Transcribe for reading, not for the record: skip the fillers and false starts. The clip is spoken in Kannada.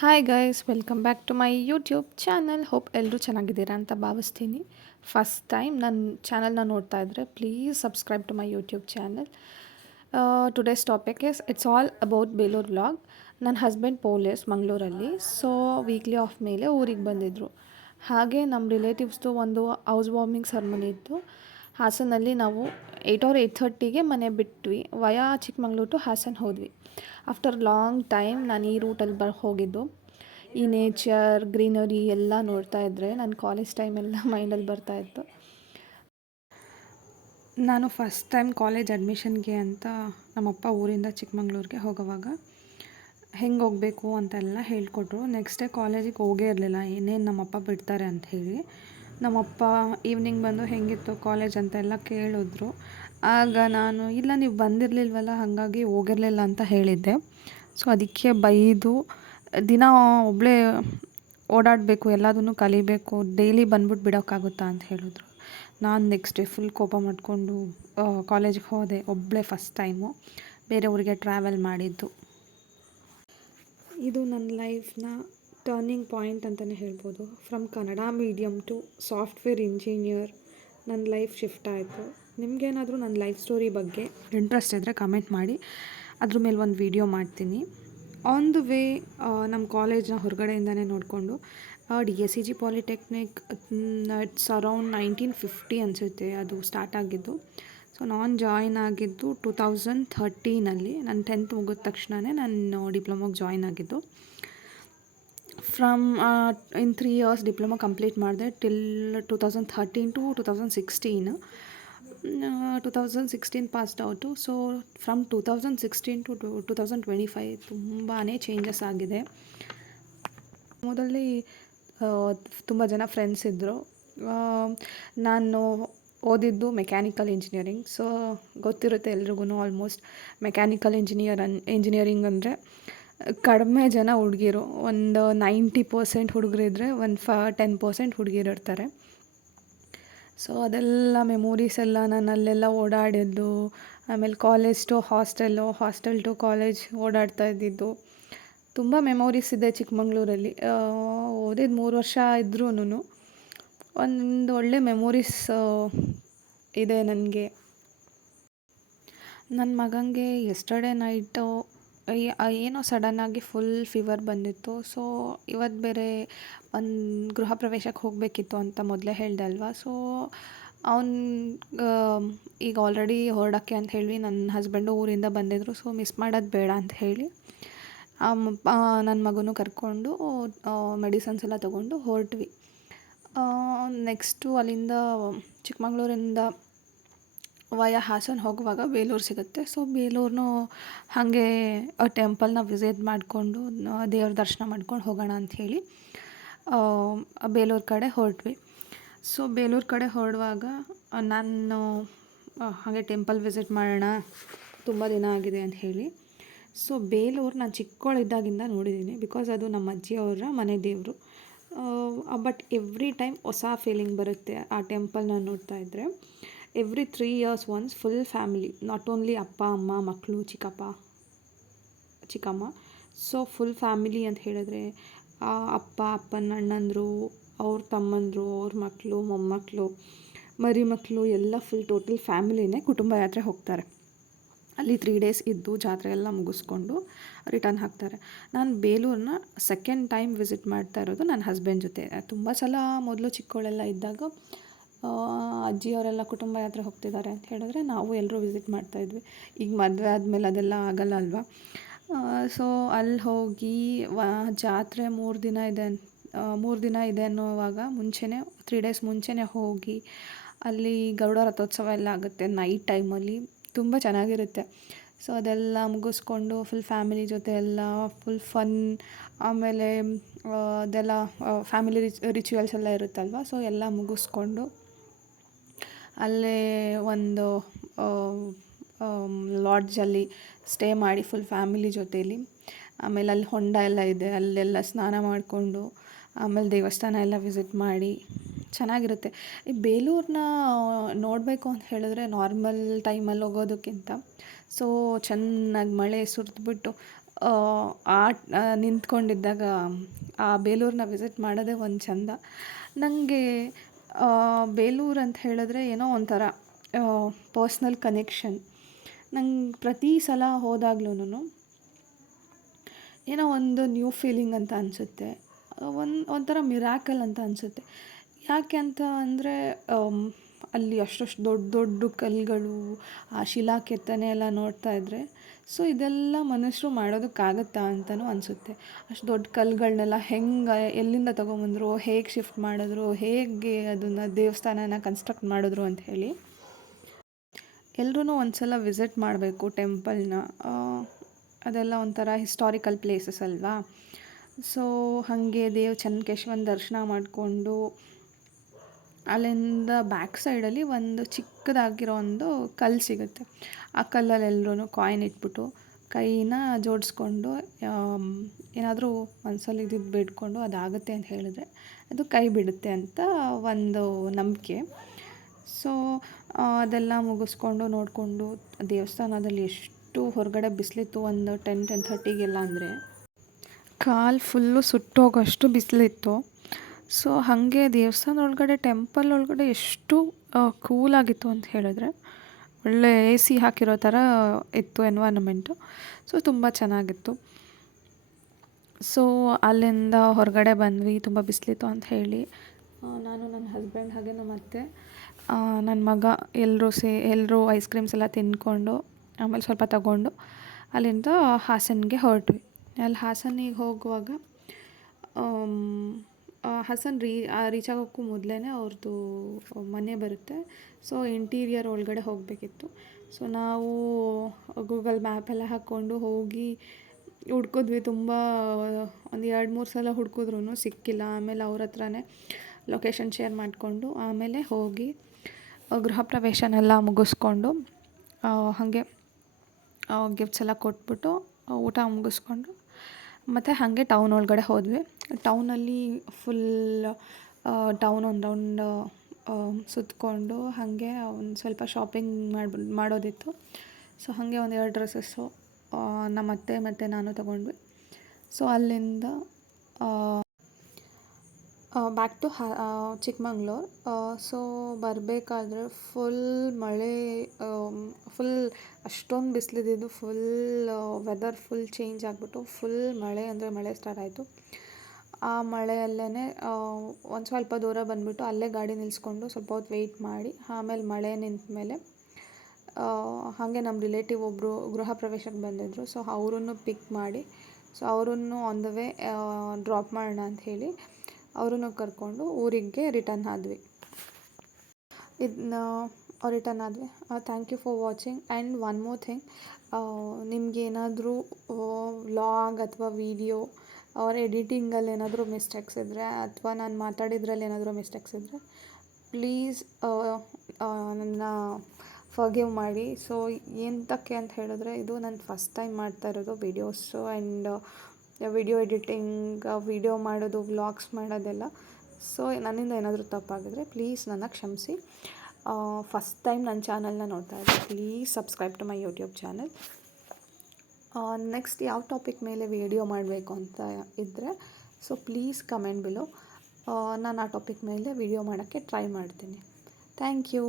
Hi guys, welcome back to my YouTube channel. Hope ಎಲ್ಲರೂ ಚೆನ್ನಾಗಿದ್ದೀರಾ ಅಂತ ಭಾವಿಸ್ತೀನಿ. ಫಸ್ಟ್ ಟೈಮ್ ನನ್ನ ಚಾನಲ್ನ ನೋಡ್ತಾ ಇದ್ದರೆ please subscribe to my YouTube channel. Today's topic it's all about Belur vlog. ನನ್ನ ಹಸ್ಬೆಂಡ್ ಪೊಲೀಸ್ ಮಂಗಳೂರಲ್ಲಿ, ಸೊ ವೀಕ್ಲಿ ಆಫ್ ಮೇಲೆ ಊರಿಗೆ ಬಂದಿದ್ದರು. ಹಾಗೆ ನಮ್ಮ ರಿಲೇಟಿವ್ಸ್ದು ಒಂದು ಹೌಸ್ ವಾರ್ಮಿಂಗ್ ಸೆರೆಮನಿ ಇತ್ತು ಹಾಸನಲ್ಲಿ. ನಾವು 8 or 8:30ಗೆ ಮನೆ ಬಿಟ್ವಿ. ವಯಾ ಚಿಕ್ಕಮಂಗ್ಳೂರು ಟು ಹಾಸನ್ ಹೋದ್ವಿ. ಆಫ್ಟರ್ ಲಾಂಗ್ ಟೈಮ್ ನಾನು ಈ ರೂಟಲ್ಲಿ ಹೋಗಿದ್ದು. ಈ ನೇಚರ್ ಗ್ರೀನರಿ ಎಲ್ಲ ನೋಡ್ತಾ ಇದ್ದರೆ ನನ್ನ ಕಾಲೇಜ್ ಟೈಮೆಲ್ಲ ಮೈಂಡಲ್ಲಿ ಬರ್ತಾಯಿತ್ತು. ನಾನು ಫಸ್ಟ್ ಟೈಮ್ ಕಾಲೇಜ್ ಅಡ್ಮಿಷನ್ಗೆ ಅಂತ ನಮ್ಮಪ್ಪ ಊರಿಂದ ಚಿಕ್ಕಮಂಗ್ಳೂರಿಗೆ ಹೋಗೋವಾಗ ಹೆಂಗೆ ಹೋಗಬೇಕು ಅಂತೆಲ್ಲ ಹೇಳ್ಕೊಟ್ರು. ನೆಕ್ಸ್ಟ್ ಡೇ ಕಾಲೇಜಿಗೆ ಹೋಗೇ ಇರಲಿಲ್ಲ, ಏನೇನು ನಮ್ಮಪ್ಪ ಬಿಡ್ತಾರೆ ಅಂತ ಹೇಳಿ. ನಮ್ಮಪ್ಪ ಈವ್ನಿಂಗ್ ಬಂದು ಹೆಂಗಿತ್ತು ಕಾಲೇಜ್ ಅಂತೆಲ್ಲ ಕೇಳಿದ್ರು. ಆಗ ನಾನು ಇಲ್ಲ, ನೀವು ಬಂದಿರಲಿಲ್ವಲ್ಲ ಹಾಗಾಗಿ ಹೋಗಿರಲಿಲ್ಲ ಅಂತ ಹೇಳಿದ್ದೆ. ಸೊ ಅದಕ್ಕೆ ಬೈದು, ದಿನ ಒಬ್ಬಳೇ ಓಡಾಡಬೇಕು, ಎಲ್ಲದನ್ನು ಕಲಿಬೇಕು, ಡೈಲಿ ಬಂದ್ಬಿಟ್ಟು ಬಿಡೋಕ್ಕಾಗುತ್ತಾ ಅಂತ ಹೇಳಿದ್ರು. ನಾನು ನೆಕ್ಸ್ಟ್ ಡೇ ಫುಲ್ ಕೋಪ ಮಾಡಿಕೊಂಡು ಕಾಲೇಜಿಗೆ ಹೋದೆ, ಒಬ್ಬಳೇ ಫಸ್ಟ್ ಟೈಮು ಬೇರೆ ಊರಿಗೆ ಟ್ರಾವೆಲ್ ಮಾಡಿದ್ದು. ಇದು ನನ್ನ ಲೈಫ್ನ ಟರ್ನಿಂಗ್ ಪಾಯಿಂಟ್ ಅಂತಲೇ ಹೇಳ್ಬೋದು. From Kannada medium to software engineer ನನ್ನ ಲೈಫ್ ಶಿಫ್ಟ್ ಆಯಿತು. ನಿಮಗೇನಾದರೂ ನನ್ನ ಲೈಫ್ ಸ್ಟೋರಿ ಬಗ್ಗೆ ಇಂಟ್ರೆಸ್ಟ್ ಇದ್ದರೆ ಕಮೆಂಟ್ ಮಾಡಿ, ಅದ್ರ ಮೇಲೆ ಒಂದು ವಿಡಿಯೋ ಮಾಡ್ತೀನಿ. ಆನ್ ದ ವೇ ನಮ್ಮ ಕಾಲೇಜ್ನ ಹೊರಗಡೆಯಿಂದನೇ ನೋಡಿಕೊಂಡು DSCG ಪಾಲಿಟೆಕ್ನಿಕ್, ಇಟ್ಸ್ ಅರೌಂಡ್ 1950 ಅನಿಸುತ್ತೆ ಅದು ಸ್ಟಾರ್ಟ್ ಆಗಿದ್ದು. ಸೊ ನಾನು ಜಾಯ್ನ್ ಆಗಿದ್ದು 2013. ನಾನು 10th ಮುಗಿದ ತಕ್ಷಣವೇ ನಾನು ಡಿಪ್ಲೊಮೊಗೆ ಜಾಯ್ನ್ ಆಗಿದ್ದು. From in 3 years diploma complete ಮಾಡಿದೆ till 2013 to 2016. 2016 passed out. So from 2016 to 2025 ತುಂಬಾ ಚೇಂಜಸ್ ಆಗಿದೆ. ಮೊದಲೇ ತುಂಬ ಜನ ಫ್ರೆಂಡ್ಸ್ ಇದ್ದರು. ನಾನು ಓದಿದ್ದು ಮೆಕ್ಯಾನಿಕಲ್ ಇಂಜಿನಿಯರಿಂಗ್. ಸೊ ಗೊತ್ತಿರುತ್ತೆ ಎಲ್ರಿಗೂ ಆಲ್ಮೋಸ್ಟ್ ಮೆಕ್ಯಾನಿಕಲ್ ಇಂಜಿನಿಯರಿಂಗ್ ಅಂದರೆ ಕಡಿಮೆ ಜನ ಹುಡುಗಿರು, ಒಂದು 90% ಹುಡುಗರಿದ್ದರೆ ಒಂದು 10% ಹುಡುಗಿರು ಇರ್ತಾರೆ. ಸೊ ಅದೆಲ್ಲ ಮೆಮೊರೀಸ್ ಎಲ್ಲ ನಾನು ಅಲ್ಲೆಲ್ಲ ಓಡಾಡಿದ್ದು, ಆಮೇಲೆ college to hostel to college ಓಡಾಡ್ತಾ ಇದ್ದಿದ್ದು ತುಂಬ ಮೆಮೊರೀಸ್ ಇದೆ ಚಿಕ್ಕಮಂಗ್ಳೂರಲ್ಲಿ. ಓದಿದ್ದು 3 ವರ್ಷ ಇದ್ರೂ ಒಂದು ಒಳ್ಳೆ ಮೆಮೊರೀಸ್ ಇದೆ ನನಗೆ. ನನ್ನ ಮಗನಿಗೆ ಎಸ್ಟರ್ಡೇ ನೈಟು ಏನೋ ಸಡನ್ನಾಗಿ ಫುಲ್ ಫೀವರ್ ಬಂದಿತ್ತು. ಸೊ ಇವತ್ತು ಬೇರೆ ಒಂದು ಗೃಹ ಪ್ರವೇಶಕ್ಕೆ ಹೋಗಬೇಕಿತ್ತು ಅಂತ ಮೊದಲೇ ಹೇಳಿದೆ ಅಲ್ವಾ. ಸೊ ಅವ್ನು ಈಗ ಆಲ್ರೆಡಿ ಹೊರಡೋಕ್ಕೆ ಅಂತ ಹೇಳಿ ನನ್ನ ಹಸ್ಬೆಂಡು ಊರಿಂದ ಬಂದಿದ್ದರು. ಸೊ ಮಿಸ್ ಮಾಡೋದು ಬೇಡ ಅಂತ ಹೇಳಿ ನನ್ನ ಮಗನೂ ಕರ್ಕೊಂಡು ಮೆಡಿಸನ್ಸ್ ಎಲ್ಲ ತೊಗೊಂಡು ಹೊರಟ್ವಿ. ನೆಕ್ಸ್ಟು ಅಲ್ಲಿಂದ ಚಿಕ್ಕಮಂಗ್ಳೂರಿಂದ ವಯ ಹಾಸನ ಹೋಗುವಾಗ ಬೇಲೂರು ಸಿಗುತ್ತೆ. ಸೊ ಬೇಲೂರನ್ನೂ ಹಾಗೆ ಟೆಂಪಲ್ನ ವಿಸಿಟ್ ಮಾಡಿಕೊಂಡು ದೇವ್ರ ದರ್ಶನ ಮಾಡ್ಕೊಂಡು ಹೋಗೋಣ ಅಂಥೇಳಿ ಬೇಲೂರು ಕಡೆ ಹೊರಟ್ವಿ. ಸೊ ಬೇಲೂರು ಕಡೆ ಹೊರಡುವಾಗ ನಾನು ಹಾಗೆ ಟೆಂಪಲ್ ವಿಸಿಟ್ ಮಾಡೋಣ, ತುಂಬ ದಿನ ಆಗಿದೆ ಅಂತ ಹೇಳಿ. ಸೊ ಬೇಲೂರು ನಾನು ಚಿಕ್ಕವಳಿದ್ದಾಗಿಂದ ನೋಡಿದ್ದೀನಿ, ಬಿಕಾಸ್ ಅದು ನಮ್ಮ ಅಜ್ಜಿಯವರ ಮನೆ ದೇವರು. ಬಟ್ ಎವ್ರಿ ಟೈಮ್ ಹೊಸ ಫೀಲಿಂಗ್ ಬರುತ್ತೆ ಆ ಟೆಂಪಲ್ನ ನೋಡ್ತಾ ಇದ್ದರೆ. Every 3 years once full family, not only ಅಪ್ಪ ಅಮ್ಮ ಮಕ್ಕಳು ಚಿಕ್ಕಪ್ಪ ಚಿಕ್ಕಮ್ಮ, ಸೊ ಫುಲ್ ಫ್ಯಾಮಿಲಿ ಅಂತ ಹೇಳಿದ್ರೆ ಅಪ್ಪನ ಅಣ್ಣಂದರು, ಅವ್ರ ತಮ್ಮಂದರು, ಅವ್ರ ಮಕ್ಕಳು, ಮೊಮ್ಮಕ್ಕಳು, ಮರಿ ಮಕ್ಕಳು ಎಲ್ಲ ಫುಲ್ ಟೋಟಲ್ ಫ್ಯಾಮಿಲಿನೇ ಕುಟುಂಬ ಯಾತ್ರೆ ಹೋಗ್ತಾರೆ. ಅಲ್ಲಿ 3 days ಇದ್ದು ಜಾತ್ರೆ ಎಲ್ಲ ಮುಗಿಸ್ಕೊಂಡು ರಿಟರ್ನ್ ಹಾಕ್ತಾರೆ. ನಾನು ಬೇಲೂರನ್ನ ಸೆಕೆಂಡ್ ಟೈಮ್ ವಿಸಿಟ್ ಮಾಡ್ತಾ ಇರೋದು ನನ್ನ ಹಸ್ಬೆಂಡ್ ಜೊತೆ. ತುಂಬ ಸಲ ಮೊದಲು ಚಿಕ್ಕವಳೆಲ್ಲ ಇದ್ದಾಗ ಅಜ್ಜಿಯವರೆಲ್ಲ ಕುಟುಂಬ ಯಾತ್ರೆ ಹೋಗ್ತಿದ್ದಾರೆ ಅಂತ ಹೇಳಿದ್ರೆ ನಾವು ಎಲ್ಲರೂ ವಿಸಿಟ್ ಮಾಡ್ತಾಯಿದ್ವಿ. ಈಗ ಮದುವೆ ಆದಮೇಲೆ ಅದೆಲ್ಲ ಆಗಲ್ಲ ಅಲ್ವಾ. ಸೊ ಅಲ್ಲಿ ಹೋಗಿ ಜಾತ್ರೆ 3 ದಿನ ಇದೆ ಅನ್ನೋವಾಗ ಮುಂಚೆನೇ 3 days ಮುಂಚೆನೇ ಹೋಗಿ ಅಲ್ಲಿ ಗರುಡ ರಥೋತ್ಸವ ಎಲ್ಲ ಆಗುತ್ತೆ ನೈಟ್ ಟೈಮಲ್ಲಿ, ತುಂಬ ಚೆನ್ನಾಗಿರುತ್ತೆ. ಸೊ ಅದೆಲ್ಲ ಮುಗಿಸ್ಕೊಂಡು ಫುಲ್ ಫ್ಯಾಮಿಲಿ ಜೊತೆ ಎಲ್ಲ ಫುಲ್ ಫನ್, ಆಮೇಲೆ ಅದೆಲ್ಲ ಫ್ಯಾಮಿಲಿ ರಿಚುವಲ್ಸ್ ಎಲ್ಲ ಇರುತ್ತಲ್ವ. ಸೊ ಎಲ್ಲ ಮುಗಿಸ್ಕೊಂಡು ಅಲ್ಲೇ ಒಂದು ಲಾಡ್ಜಲ್ಲಿ ಸ್ಟೇ ಮಾಡಿ ಫುಲ್ ಫ್ಯಾಮಿಲಿ ಜೊತೇಲಿ, ಆಮೇಲೆ ಅಲ್ಲಿ ಹೊಂಡ ಎಲ್ಲ ಇದೆ, ಅಲ್ಲೆಲ್ಲ ಸ್ನಾನ ಮಾಡಿಕೊಂಡು ಆಮೇಲೆ ದೇವಸ್ಥಾನ ಎಲ್ಲ ವಿಸಿಟ್ ಮಾಡಿ ಚೆನ್ನಾಗಿರುತ್ತೆ. ಈ ಬೇಲೂರನ್ನ ನೋಡಬೇಕು ಅಂತ ಹೇಳಿದ್ರೆ ನಾರ್ಮಲ್ ಟೈಮಲ್ಲಿ ಹೋಗೋದಕ್ಕಿಂತ ಸೊ ಚೆನ್ನಾಗಿ ಮಳೆ ಸುರಿದ್ಬಿಟ್ಟು ನಿಂತ್ಕೊಂಡಿದ್ದಾಗ ಆ ಬೇಲೂರನ್ನ ವಿಸಿಟ್ ಮಾಡೋದೇ ಒಂದು ಚಂದ. ನನಗೆ ಬೇಲೂರು ಅಂತ ಹೇಳಿದ್ರೆ ಏನೋ ಒಂಥರ ಪರ್ಸ್ನಲ್ ಕನೆಕ್ಷನ್. ನಂಗೆ ಪ್ರತಿ ಸಲ ಹೋದಾಗ್ಲೂ ಏನೋ ಒಂದು ನ್ಯೂ ಫೀಲಿಂಗ್ ಅಂತ ಅನಿಸುತ್ತೆ. ಒಂಥರ ಮಿರಾಕಲ್ ಅಂತ ಅನಿಸುತ್ತೆ. ಯಾಕೆ ಅಂತ ಅಂದರೆ ಅಲ್ಲಿ ಅಷ್ಟಷ್ಟು ದೊಡ್ಡ ದೊಡ್ಡ ಕಲ್ಲುಗಳು, ಆ ಶಿಲಾ ಕೆತ್ತನೆ ಎಲ್ಲ ನೋಡ್ತಾ ಇದ್ದರೆ ಸೊ ಇದೆಲ್ಲ ಮನುಷ್ಯರು ಮಾಡೋದಕ್ಕಾಗತ್ತಾ ಅಂತಲೂ ಅನಿಸುತ್ತೆ. ಅಷ್ಟು ದೊಡ್ಡ ಕಲ್ಲುಗಳ್ನೆಲ್ಲ ಹೆಂಗೆ ಎಲ್ಲಿಂದ ತೊಗೊಂಬಂದರು, ಹೇಗೆ ಶಿಫ್ಟ್ ಮಾಡಿದ್ರು, ಹೇಗೆ ಅದನ್ನು ದೇವಸ್ಥಾನನ ಕನ್ಸ್ಟ್ರಕ್ಟ್ ಮಾಡಿದ್ರು ಅಂತ ಹೇಳಿ. ಎಲ್ಲರೂ ಒಂದು ಸಲ ವಿಸಿಟ್ ಮಾಡಬೇಕು ಟೆಂಪಲ್ನ. ಅದೆಲ್ಲ ಒಂಥರ ಹಿಸ್ಟಾರಿಕಲ್ ಪ್ಲೇಸಸ್ ಅಲ್ವಾ. ಸೊ ಹಾಗೆ ಚೆನ್ನಕೇಶವನ ದರ್ಶನ ಮಾಡಿಕೊಂಡು ಅಲ್ಲಿಂದ ಬ್ಯಾಕ್ ಸೈಡಲ್ಲಿ ಒಂದು ಚಿಕ್ಕದಾಗಿರೋ ಒಂದು ಕಲ್ಲು ಸಿಗುತ್ತೆ. ಆ ಕಲ್ಲಲ್ಲಿ ಎಲ್ಲರೂ ಕಾಯಿನ್ ಇಟ್ಬಿಟ್ಟು ಕೈನ ಜೋಡಿಸ್ಕೊಂಡು ಏನಾದರೂ ಮನಸ್ಸಲ್ಲಿ ಇದ್ದಿದ್ದು ಬೇಡ್ಕೊಂಡು ಅದಾಗುತ್ತೆ ಅಂತ ಹೇಳಿದ್ರೆ ಅದು ಕೈ ಬಿಡುತ್ತೆ ಅಂತ ಒಂದು ನಂಬಿಕೆ. ಸೊ ಅದೆಲ್ಲ ಮುಗಿಸ್ಕೊಂಡು ನೋಡಿಕೊಂಡು ದೇವಸ್ಥಾನದಲ್ಲಿ ಎಷ್ಟು ಹೊರಗಡೆ ಬಿಸಿಲಿತ್ತು, ಒಂದು 10-10:30ಗೆಲ್ಲ ಅಂದರೆ ಕಾಲು ಫುಲ್ಲು ಸುಟ್ಟೋಗೋಷ್ಟು ಬಿಸಿಲಿತ್ತು. ಸೊ ಹಾಗೆ ದೇವಸ್ಥಾನ ಒಳಗಡೆ ಟೆಂಪಲ್ ಒಳಗಡೆ ಎಷ್ಟು ಕೂಲಾಗಿತ್ತು ಅಂತ ಹೇಳಿದ್ರೆ ಒಳ್ಳೆ AC ಹಾಕಿರೋ ಥರ ಇತ್ತು ಎನ್ವೈರ್ನಮೆಂಟು. ಸೊ ತುಂಬ ಚೆನ್ನಾಗಿತ್ತು. ಸೊ ಅಲ್ಲಿಂದ ಹೊರಗಡೆ ಬಂದ್ವಿ, ತುಂಬ ಬಿಸಿಲಿತ್ತು ಅಂತ ಹೇಳಿ. ನಾನು, ನನ್ನ ಹಸ್ಬೆಂಡ್ ಹಾಗೆ ನಮ್ಮ ಅತ್ತೆ, ನನ್ನ ಮಗ ಎಲ್ಲರೂ ಐಸ್ ಕ್ರೀಮ್ಸ್ ಎಲ್ಲ ತಿಂದ್ಕೊಂಡು ಆಮೇಲೆ ಸ್ವಲ್ಪ ತಗೊಂಡು ಅಲ್ಲಿಂದ ಹಾಸನ್ಗೆ ಹೊರಟ್ವಿ. ಅಲ್ಲಿ ಹಾಸನಿಗೆ ಹೋಗುವಾಗ ಹಾಸನ್ ರೀಚ್ ಆಗೋಕ್ಕೂ ಮೊದಲೇ ಅವ್ರದ್ದು ಮನೆ ಬರುತ್ತೆ. ಸೊ ಇಂಟೀರಿಯರ್ ಒಳಗಡೆ ಹೋಗಬೇಕಿತ್ತು. ಸೊ ನಾವು ಗೂಗಲ್ ಮ್ಯಾಪೆಲ್ಲ ಹಾಕ್ಕೊಂಡು ಹೋಗಿ ಹುಡ್ಕಿದ್ವಿ. ತುಂಬ ಒಂದು 2-3 ಸಲ ಹುಡ್ಕಿದ್ರೂ ಸಿಕ್ಕಿಲ್ಲ. ಆಮೇಲೆ ಅವ್ರ ಹತ್ರನೇ ಲೊಕೇಶನ್ ಶೇರ್ ಮಾಡಿಕೊಂಡು ಆಮೇಲೆ ಹೋಗಿ ಗೃಹ ಪ್ರವೇಶನೆಲ್ಲ ಮುಗಿಸ್ಕೊಂಡು ಹಾಗೆ ಗಿಫ್ಟ್ಸ್ ಎಲ್ಲ ಕೊಟ್ಬಿಟ್ಟು ಊಟ ಮುಗಿಸ್ಕೊಂಡು ಮತ್ತು ಹಾಗೆ ಟೌನ್ ಒಳಗಡೆ ಹೋದ್ವಿ. ಟೌನಲ್ಲಿ ಫುಲ್ ಟೌನ್ ಒಂದು ರೌಂಡ್ ಸುತ್ತಕೊಂಡು ಹಾಗೆ ಒಂದು ಸ್ವಲ್ಪ ಶಾಪಿಂಗ್ ಮಾಡೋದಿತ್ತು. ಸೊ ಹಾಗೆ ಒಂದು 2 ಡ್ರೆಸ್ಸಸ್ಸು ನಮ್ಮ ಅತ್ತೆ ಮತ್ತು ನಾನು ತೊಗೊಂಡ್ವಿ. ಸೊ ಅಲ್ಲಿಂದ ಬ್ಯಾಕ್ ಟು ಚಿಕ್ಕಮಂಗ್ಳೂರು. ಸೊ ಬರಬೇಕಾದ್ರೆ ಫುಲ್ ಮಳೆ, ಫುಲ್ ಅಷ್ಟೊಂದು ಬಿಸಿಲಿದ್ದು ಫುಲ್ ವೆದರ್ ಫುಲ್ ಚೇಂಜ್ ಆಗಿಬಿಟ್ಟು ಫುಲ್ ಮಳೆ ಅಂದರೆ ಮಳೆ ಸ್ಟಾರ್ಟ್ ಆಯಿತು. ಆ ಮಳೆಯಲ್ಲೇ ಒಂದು ಸ್ವಲ್ಪ ದೂರ ಬಂದುಬಿಟ್ಟು ಅಲ್ಲೇ ಗಾಡಿ ನಿಲ್ಲಿಸ್ಕೊಂಡು ಸ್ವಲ್ಪ ಹೊತ್ತು ವೆಯ್ಟ್ ಮಾಡಿ ಆಮೇಲೆ ಮಳೆ ನಿಂತ ಮೇಲೆ ಹಾಗೆ ನಮ್ಮ ರಿಲೇಟಿವ್ ಒಬ್ಬರು ಗೃಹ ಪ್ರವೇಶಕ್ಕೆ ಬಂದಿದ್ದರು. ಸೊ ಅವರನ್ನು ಪಿಕ್ ಮಾಡಿ ಸೊ ಅವರನ್ನು ಆನ್ ದ ವೇ ಡ್ರಾಪ್ ಮಾಡೋಣ ಅಂತ ಹೇಳಿ ಅವರನ್ನು ಕರ್ಕೊಂಡು ಊರಿಗೆ ರಿಟರ್ನ್ ಆದ್ವಿ. Thank you for watching. And one more thing, ನಿಮಗೇನಾದರೂ ವ್ಲಾಗ್ ಅಥವಾ ವಿಡಿಯೋ ಅವ್ರ ಎಡಿಟಿಂಗಲ್ಲಿ ಏನಾದರೂ ಮಿಸ್ಟೇಕ್ಸ್ ಇದ್ದರೆ ಅಥವಾ ನಾನು ಮಾತಾಡಿದ್ರಲ್ಲಿ ಏನಾದರೂ ಮಿಸ್ಟೇಕ್ಸ್ ಇದ್ದರೆ ಪ್ಲೀಸ್ ನನ್ನ ಫರ್ಗಿವ್ ಮಾಡಿ. ಸೊ ಎಂತಕ್ಕೆ ಅಂತ ಹೇಳಿದ್ರೆ ಇದು ನಾನು ಫಸ್ಟ್ ಟೈಮ್ ಮಾಡ್ತಾ ಇರೋದು videos and video editing, video ಮಾಡೋದು, ವ್ಲಾಗ್ಸ್ ಮಾಡೋದೆಲ್ಲ. ಸೊ ನನ್ನಿಂದ ಏನಾದರೂ ತಪ್ಪಾಗಿದ್ರೆ ಪ್ಲೀಸ್ ನನ್ನ ಕ್ಷಮಿಸಿ. ಫಸ್ಟ್ ಟೈಮ್ ನನ್ನ ಚಾನಲ್ನ ನೋಡ್ತಾ ಇದ್ದೆ, please subscribe to my YouTube channel. Next ಯಾವ ಟಾಪಿಕ್ ಮೇಲೆ ವಿಡಿಯೋ ಮಾಡಬೇಕು ಅಂತ ಇದ್ದರೆ ಸೊ ಪ್ಲೀಸ್ ಕಮೆಂಟ್ ಬಿಲೋ. ನಾನು ಆ ಟಾಪಿಕ್ ಮೇಲೆ ವಿಡಿಯೋ ಮಾಡೋಕ್ಕೆ ಟ್ರೈ ಮಾಡ್ತೀನಿ. Thank you.